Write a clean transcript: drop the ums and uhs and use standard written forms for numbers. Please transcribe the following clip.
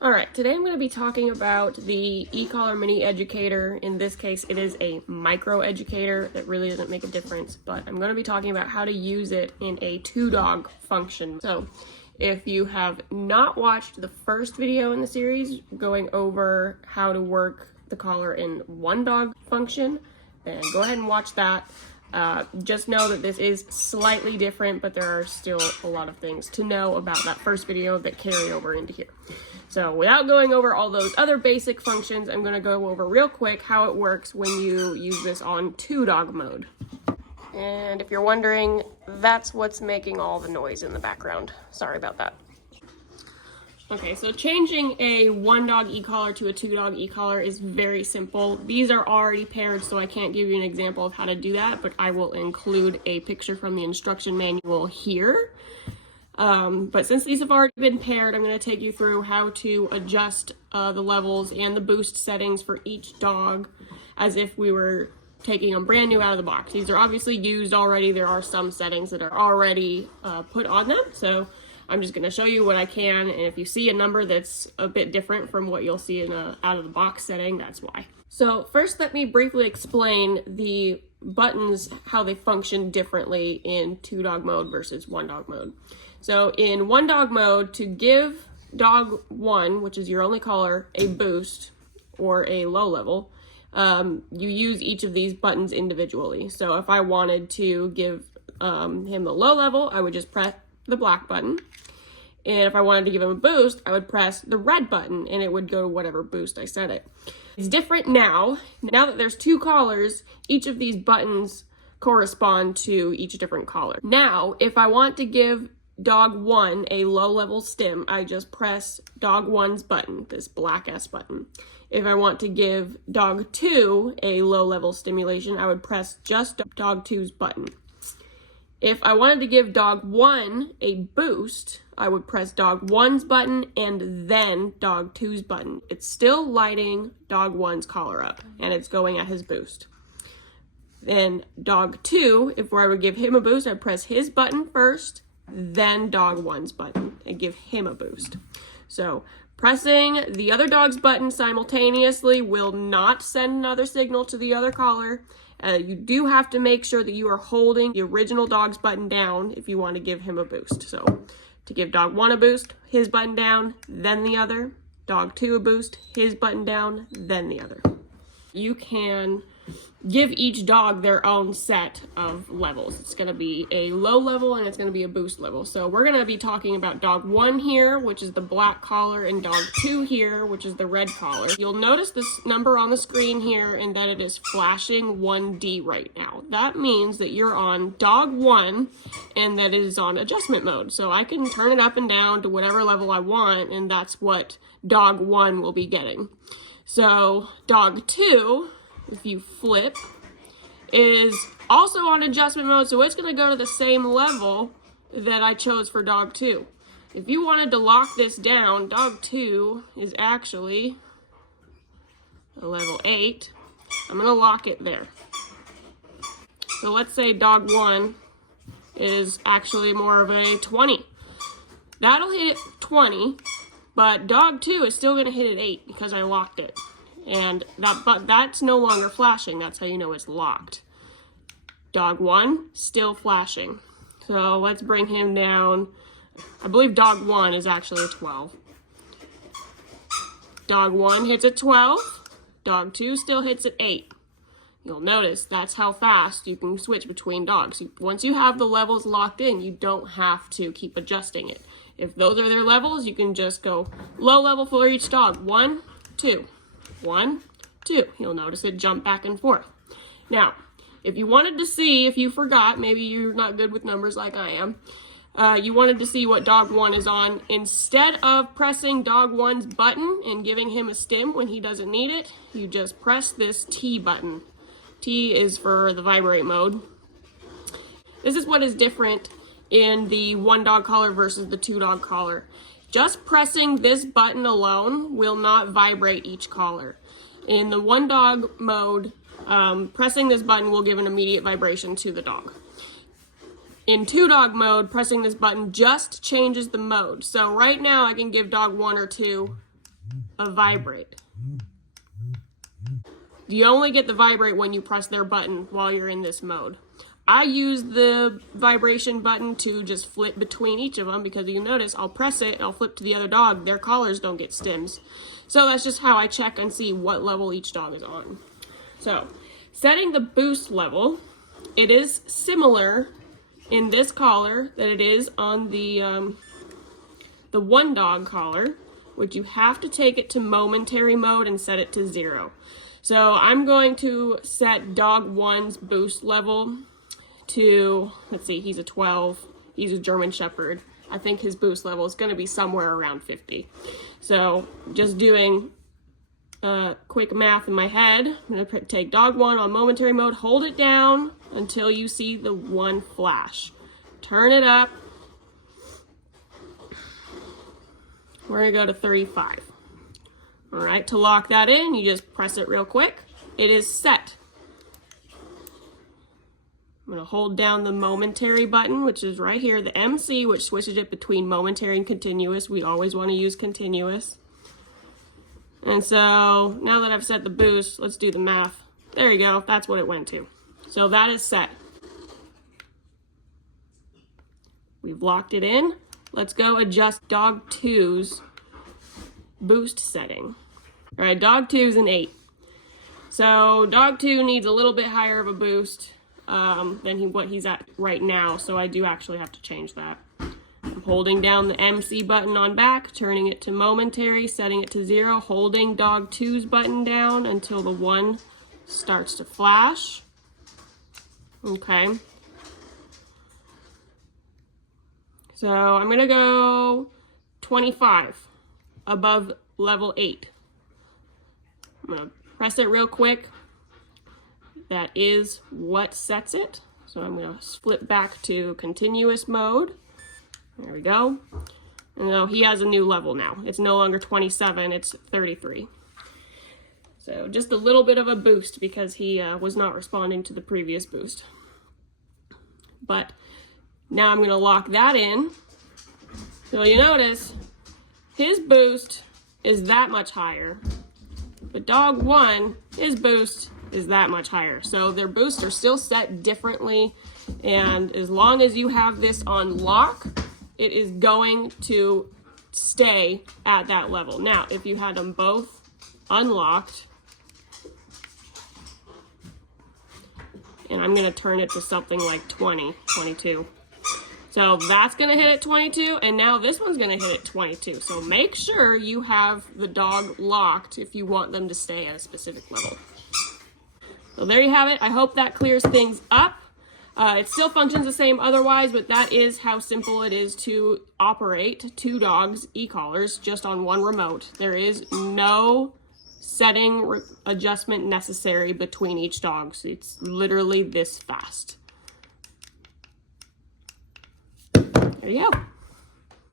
All right, today I'm going to be talking about the e-collar mini educator. In this case, it is a micro educator that really doesn't make a difference, but I'm going to be talking about how to use it in a 2-dog function. So if you have not watched the first video in the series going over how to work the collar in 1-dog function, then go ahead and watch that. Just know that this is slightly different, but there are still a lot of things to know about that first video that carry over into here. So without going over all those other basic functions, I'm going to go over real quick how it works when you use this on 2-dog mode. And if you're wondering, that's what's making all the noise in the background. Sorry about that. Okay, so changing a 1-dog e-collar to a 2-dog e-collar is very simple. These are already paired, so I can't give you an example of how to do that, but I will include a picture from the instruction manual here. But since these have already been paired, I'm going to take you through how to adjust the levels and the boost settings for each dog as if we were taking them brand new out of the box. These are obviously used already. There are some settings that are already put on them, so I'm just going to show you what I can, and if you see a number that's a bit different from what you'll see in a out-of-the-box setting, that's why. So first, let me briefly explain the buttons, how they function differently in 2-dog mode versus 1-dog mode. So in 1-dog mode, to give dog 1, which is your only collar, a boost or a low level, you use each of these buttons individually. So if I wanted to give him the low level, I would just press the black button. And if I wanted to give him a boost, I would press the red button and it would go to whatever boost I set it. It's different now. Now that there's 2 collars, each of these buttons correspond to each different collar. Now, if I want to give dog 1 a low level stim, I just press dog 1's button, this black S button. If I want to give dog 2 a low level stimulation, I would press just dog 2's button. If I wanted to give dog 1 a boost, I would press dog 1's button and then dog 2's button. It's still lighting dog 1's collar up and it's going at his boost. Then dog 2, if I would give him a boost, I'd press his button first, then dog 1's button and give him a boost. So pressing the other dog's button simultaneously will not send another signal to the other collar. You do have to make sure that you are holding the original dog's button down if you want to give him a boost. So to give dog 1 a boost, his button down, then the other. Dog 2 a boost, his button down, then the other. You can give each dog their own set of levels. It's going to be a low level and it's going to be a boost level. So we're going to be talking about dog 1 here, which is the black collar, and dog 2 here, which is the red collar. You'll notice this number on the screen here and that it is flashing 1D right now. That means that you're on dog 1 and that it is on adjustment mode. So I can turn it up and down to whatever level I want, and that's what dog 1 will be getting. So dog 2, if you flip, is also on adjustment mode, so it's going to go to the same level that I chose for dog 2. If you wanted to lock this down, dog 2 is actually a level 8. I'm going to lock it there. So let's say dog 1 is actually more of a 20. That'll hit 20, but dog 2 is still going to hit at 8 because I locked it. And that's no longer flashing. That's how you know it's locked. Dog 1, still flashing. So let's bring him down. I believe dog 1 is actually a 12. Dog 1 hits at 12. Dog 2 still hits at 8. You'll notice that's how fast you can switch between dogs. Once you have the levels locked in, you don't have to keep adjusting it. If those are their levels, you can just go low level for each dog. 1, 2. 1, 2. You'll notice it jump back and forth. Now, if you wanted to see, if you forgot, maybe you're not good with numbers like I am, you wanted to see what dog 1 is on, instead of pressing dog 1's button and giving him a stim when he doesn't need it, you just press this T button. T is for the vibrate mode. This is what is different in the 1-dog collar versus the 2-dog collar. Just pressing this button alone will not vibrate each collar. In the 1-dog mode, pressing this button will give an immediate vibration to the dog. In 2-dog mode, pressing this button just changes the mode. So right now I can give dog 1 or 2 a vibrate. You only get the vibrate when you press their button while you're in this mode. I use the vibration button to just flip between each of them because you notice I'll press it and I'll flip to the other dog. Their collars don't get stims. So that's just how I check and see what level each dog is on. So setting the boost level, it is similar in this collar that it is on the one dog collar, which you have to take it to momentary mode and set it to 0. So I'm going to set dog 1's boost level to, let's see, he's a 12, he's a German Shepherd. I think his boost level is going to be somewhere around 50. So just doing quick math in my head, I'm going to take dog 1 on momentary mode, hold it down until you see the 1 flash. Turn it up. We're going to go to 35. All right, to lock that in, you just press it real quick. It is set. I'm going to hold down the momentary button, which is right here, the MC, which switches it between momentary and continuous. We always want to use continuous. And so now that I've set the boost, let's do the math. There you go, that's what it went to. So that is set. We've locked it in. Let's go adjust dog 2's boost setting. All right, dog 2's an 8. So dog 2 needs a little bit higher of a boost than what he's at right now, so I do actually have to change that. I'm holding down the MC button on back, turning it to momentary, setting it to 0, holding dog 2's button down until the 1 starts to flash. Okay. So I'm gonna go 25 above level 8. I'm gonna press it real quick. That is what sets it. So I'm gonna flip back to continuous mode. There we go. And now he has a new level now. It's no longer 27, it's 33. So just a little bit of a boost because he was not responding to the previous boost. But now I'm gonna lock that in. So you notice his boost is that much higher, but dog 1, his boost is that much higher. So their boosts are still set differently, and as long as you have this on lock, it is going to stay at that level. Now, if you had them both unlocked, and I'm gonna turn it to something like 20, 22. So that's gonna hit at 22, and now this one's gonna hit at 22. So make sure you have the dog locked if you want them to stay at a specific level. So there you have it. I hope that clears things up. It still functions the same otherwise, but that is how simple it is to operate 2 dogs e-collars just on one remote. There is no setting adjustment necessary between each dog. So it's literally this fast. There you go.